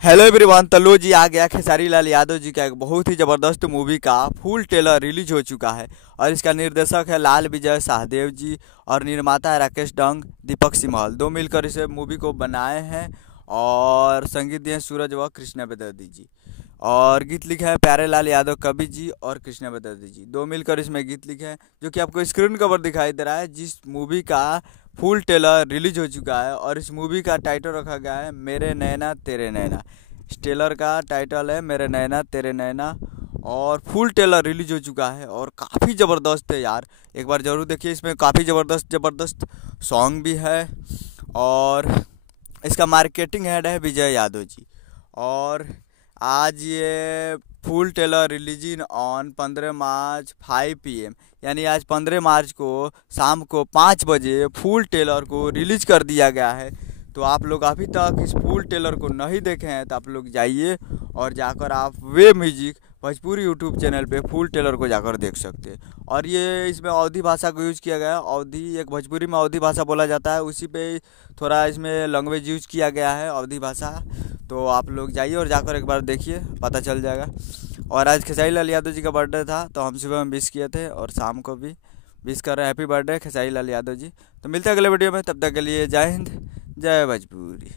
Hello everyone. तो जी आ गया खेसारी लाल यादव जी का एक बहुत ही ज़बरदस्त मूवी का फुल ट्रेलर रिलीज हो चुका है। और इसका निर्देशक है लाल विजय शाहदेव जी और निर्माता है राकेश डंग दीपक सिमहल, दो मिलकर इस मूवी को बनाए हैं। और संगीत दिए हैं सूरज व कृष्णा बेदर्दी जी। और गीत लिखे हैं प्यारे लाल यादव कवि जी और कृष्णा बेदर्दी जी, दो मिलकर इसमें गीत लिखे हैं, जो कि आपको स्क्रीन कवर दिखाई दे रहा है। जिस मूवी का फुल ट्रेलर रिलीज हो चुका है और इस मूवी का टाइटल रखा गया है मेरे नैना तेरे नैना। इस ट्रेलर का टाइटल है मेरे नैना तेरे नैना। और फुल ट्रेलर रिलीज हो चुका है और काफ़ी ज़बरदस्त है यार, एक बार ज़रूर देखिए। इसमें काफ़ी ज़बरदस्त ज़बरदस्त सॉन्ग भी है। और इसका मार्केटिंग हेड है विजय यादव जी। और आज ये full trailer releasing on 15 March 5 PM, यानी आज 15 मार्च को शाम को 5 बजे फुल ट्रेलर को रिलीज कर दिया गया है। तो आप लोग अभी तक इस फुल ट्रेलर को नहीं देखे हैं तो आप लोग जाइए और जाकर आप वे म्यूजिक भोजपुरी यूट्यूब चैनल पे फुल ट्रेलर को जाकर देख सकते हैं। और ये इसमें अवधी भाषा को यूज़ किया गया है। अवधी एक भोजपुरी में अवधी भाषा बोला जाता है, उसी पे थोड़ा इसमें लैंग्वेज यूज किया गया है अवधी भाषा। तो आप लोग जाइए और जाकर एक बार देखिए, पता चल जाएगा। और आज खेसारी लाल यादव जी का बर्थडे था तो हम सुबह में विश किए थे और शाम को भी विश कर रहे हैं हैप्पी बर्थडे खेसारी लाल यादव जी। तो मिलते हैं अगले वीडियो में, तब तक के लिए जय हिंद जय भोजपुरी।